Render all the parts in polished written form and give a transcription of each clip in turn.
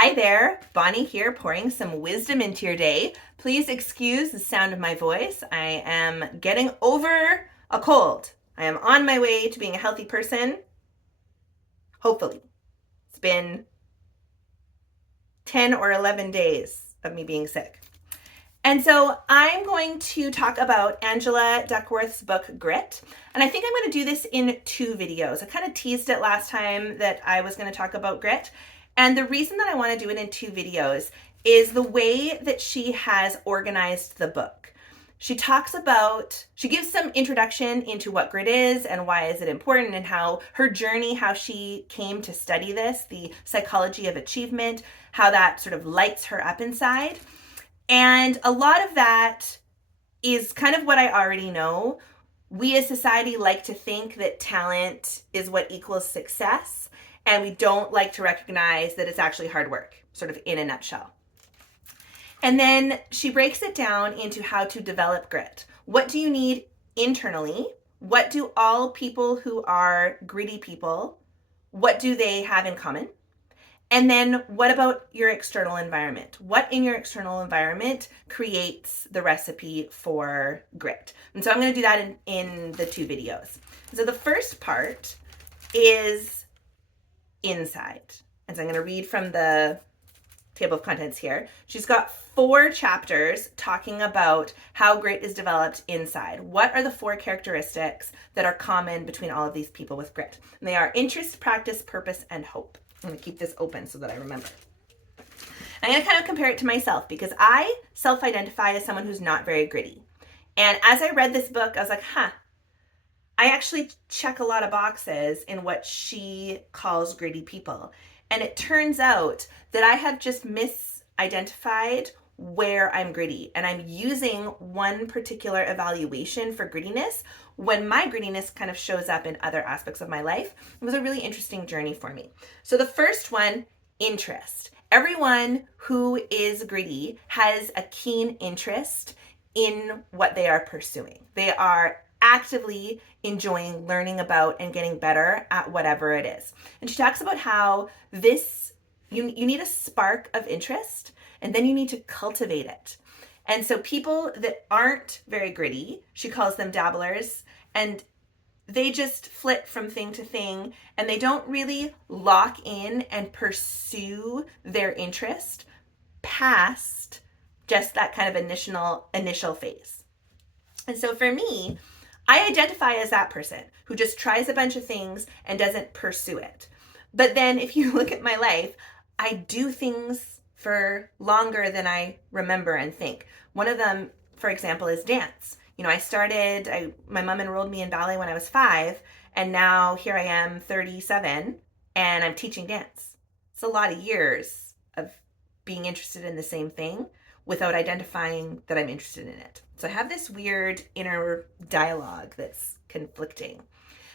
Hi there, Bonnie here, pouring some wisdom into your day. Please excuse the sound of my voice. I am getting over a cold. I am on my way to being a healthy person. Hopefully. It's been 10 or 11 days of me being sick. And so I'm going to talk about Angela Duckworth's book, Grit. And I think I'm going to do this in two videos. I kind of teased it last time that I was going to talk about grit. And the reason that I want to do it in two videos is the way that she has organized the book. She gives some introduction into what grit is and why is it important and how her journey, how she came to study this, the psychology of achievement, how that sort of lights her up inside. And a lot of that is kind of what I already know. We as society like to think that talent is what equals success, and we don't like to recognize that it's actually hard work, sort of in a nutshell. And then she breaks it down into how to develop grit. What do you need internally? What do all people who are gritty people, what do they have in common? And then what about your external environment? What in your external environment creates the recipe for grit? And so I'm going to do that in the two videos. So the first part is inside. And so I'm going to read from the table of contents here. She's got 4 chapters talking about how grit is developed inside. What are the 4 characteristics that are common between all of these people with grit? And they are interest, practice, purpose, and hope. I'm going to keep this open so that I remember. I'm going to kind of compare it to myself because I self-identify as someone who's not very gritty. And as I read this book, I was like, I actually check a lot of boxes in what she calls gritty people. And it turns out that I have just misidentified where I'm gritty. And I'm using one particular evaluation for grittiness when my grittiness kind of shows up in other aspects of my life. It was a really interesting journey for me. So the first one, interest. Everyone who is gritty has a keen interest in what they are pursuing. They are actively enjoying learning about and getting better at whatever it is. And she talks about how you need a spark of interest and then you need to cultivate it. And so people that aren't very gritty, she calls them dabblers, and they just flit from thing to thing and they don't really lock in and pursue their interest past just that kind of initial phase. And so for me, I identify as that person who just tries a bunch of things and doesn't pursue it. But then if you look at my life, I do things for longer than I remember and think. One of them, for example, is dance. My mom enrolled me in ballet when I was 5, and now here I am 37 and I'm teaching dance. It's a lot of years of being interested in the same thing without identifying that I'm interested in it. So I have this weird inner dialogue that's conflicting.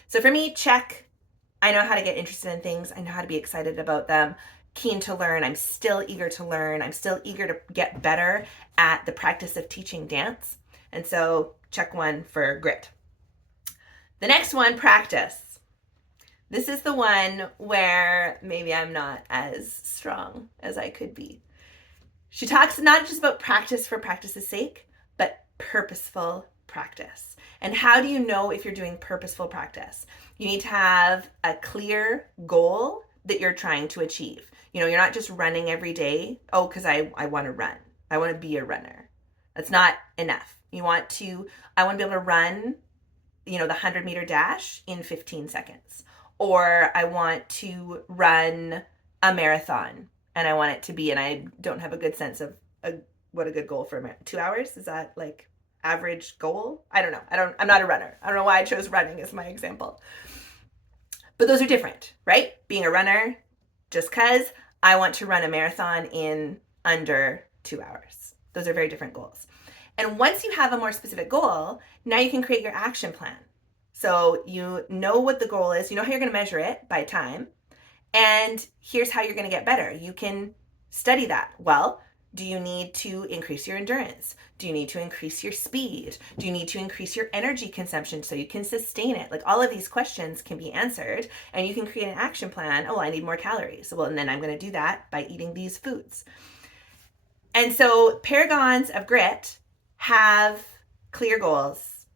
So for me, check. I know how to get interested in things. I know how to be excited about them. Keen to learn. I'm still eager to learn. I'm still eager to get better at the practice of teaching dance. And so check 1 for grit. The next one, practice. This is the one where maybe I'm not as strong as I could be. She talks not just about practice for practice's sake, but purposeful practice. And how do you know if you're doing purposeful practice? You need to have a clear goal that you're trying to achieve. You're not just running every day, because I want to run. I want to be a runner. That's not enough. I want to be able to run, the 100-meter dash in 15 seconds. Or I want to run a marathon and I want it to be, and I don't have a good sense of what a good goal for 2 hours. Is that like average goal? I don't know. I'm not a runner. I don't know why I chose running as my example. But those are different, right? Being a runner, just because I want to run a marathon in under 2 hours. Those are very different goals. And once you have a more specific goal, now you can create your action plan. So you know what the goal is, you know how you're going to measure it by time, and here's how you're going to get better. You can study that. Well, Do you need to increase your endurance? Do you need to increase your speed? Do you need to increase your energy consumption so you can sustain it? Like all of these questions can be answered, and you can create an action plan. Oh, I need more calories. Well, and then I'm going to do that by eating these foods. And so paragons of grit have clear goals,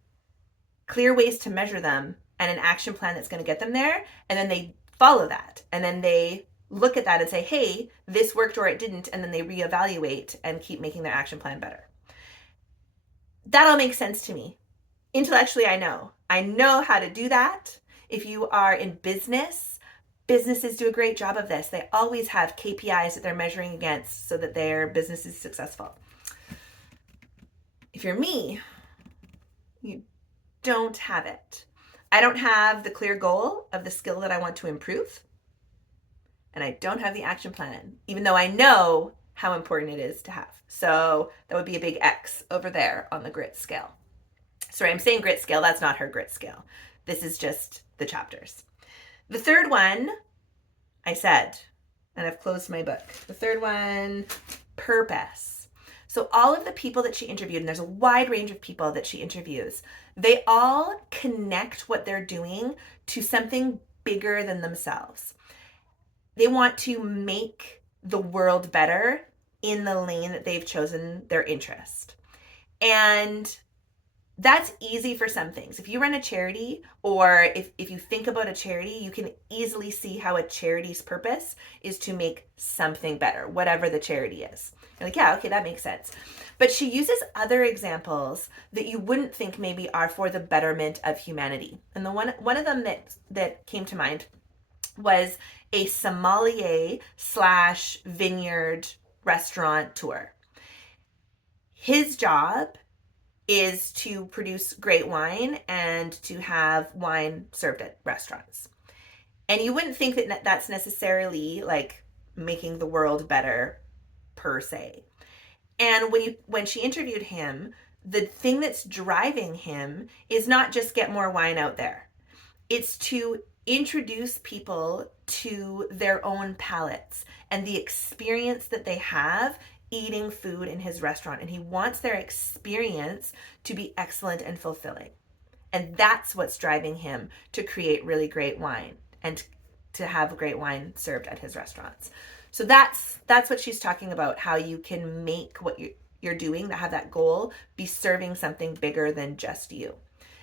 clear ways to measure them, and an action plan that's going to get them there. And then they follow that. And then they look at that and say, hey, this worked or it didn't, and then they reevaluate and keep making their action plan better. That all makes sense to me. Intellectually, I know how to do that. If you are in business, businesses do a great job of this. They always have KPIs that they're measuring against so that their business is successful. If you're me, you don't have it. I don't have the clear goal of the skill that I want to improve. And I don't have the action plan, even though I know how important it is to have. So that would be a big X over there on the grit scale. Sorry, I'm saying grit scale. That's not her grit scale. This is just the chapters. The third one, I said, and I've closed my book. The third one, purpose. So all of the people that she interviewed, and there's a wide range of people that she interviews, they all connect what they're doing to something bigger than themselves. They want to make the world better in the lane that they've chosen their interest. And that's easy for some things. If you run a charity, or if you think about a charity, you can easily see how a charity's purpose is to make something better, whatever the charity is. You're like, yeah, okay, that makes sense. But she uses other examples that you wouldn't think maybe are for the betterment of humanity. And the one of them that came to mind was a sommelier / vineyard restaurateur. His job is to produce great wine and to have wine served at restaurants. And you wouldn't think that that's necessarily like making the world better per se. And when she interviewed him, the thing that's driving him is not just get more wine out there. It's to introduce people to their own palates and the experience that they have eating food in his restaurant. And he wants their experience to be excellent and fulfilling. And that's what's driving him to create really great wine and to have great wine served at his restaurants. So that's what she's talking about, how you can make what you're doing, that have that goal, be serving something bigger than just you.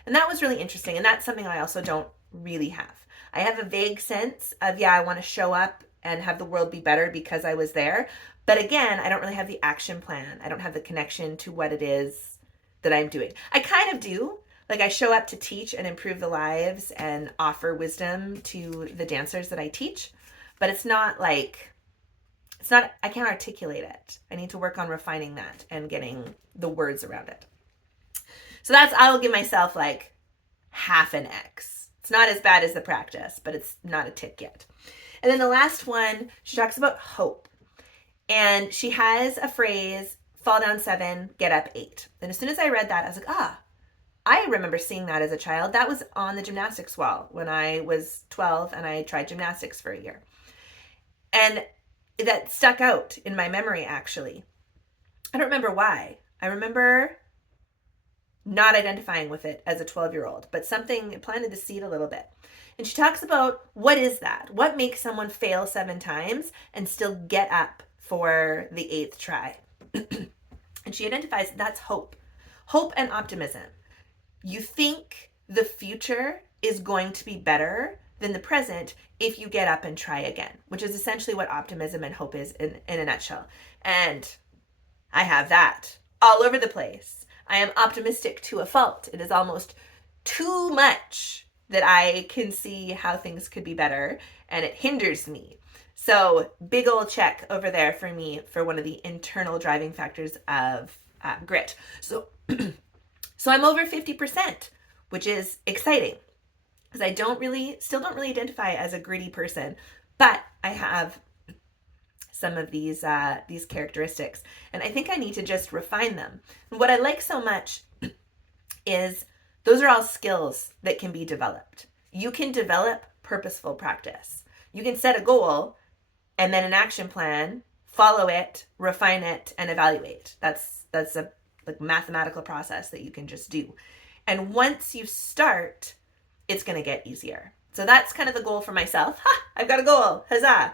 And that was really interesting. And that's something I also don't really have. I have a vague sense of, I want to show up and have the world be better because I was there. But again, I don't really have the action plan. I don't have the connection to what it is that I'm doing. I kind of do. Like I show up to teach and improve the lives and offer wisdom to the dancers that I teach. But I can't articulate it. I need to work on refining that and getting the words around it. So I'll give myself like half an X. It's not as bad as the practice, but it's not a tick yet. And then the last one, she talks about hope. And she has a phrase, fall down 7, get up 8. And as soon as I read that, I was like, I remember seeing that as a child. That was on the gymnastics wall when I was 12 and I tried gymnastics for a year. And that stuck out in my memory, actually. I don't remember why. I remember not identifying with it as a 12-year-old, but something planted the seed a little bit. And she talks about, what is that? What makes someone fail 7 times and still get up for the 8th try? And she identifies that's hope. Hope and optimism. You think the future is going to be better than the present if you get up and try again, which is essentially what optimism and hope is in a nutshell. And I have that all over the place. I am optimistic to a fault. It is almost too much that I can see how things could be better, and it hinders me. So big old check over there for me for one of the internal driving factors of grit. So I'm over 50%, which is exciting because I still don't really identify as a gritty person, but I have some of these characteristics, and I think I need to just refine them. And what I like so much is those are all skills that can be developed. You can develop purposeful practice. You can set a goal and then an action plan follow it, refine it, and evaluate. That's a like mathematical process that you can just do. And once you start, it's going to get easier. So that's kind of the goal for myself. Ha! I've got a goal. Huzzah!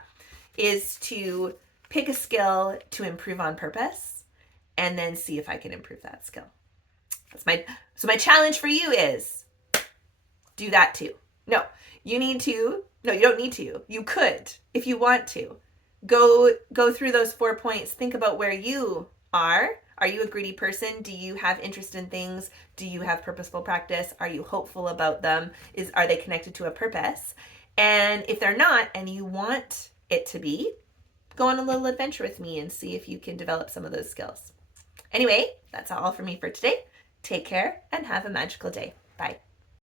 Is to pick a skill to improve on purpose and then see if I can improve that skill. So my challenge for you is do that too. No, you don't need to. You could, if you want to. Go through those 4 points. Think about where you are. Are you a greedy person? Do you have interest in things? Do you have purposeful practice? Are you hopeful about them? Are they connected to a purpose? And if they're not, and you want it to be, go on a little adventure with me and see if you can develop some of those skills. Anyway, that's all for me for today. Take care and have a magical day. Bye.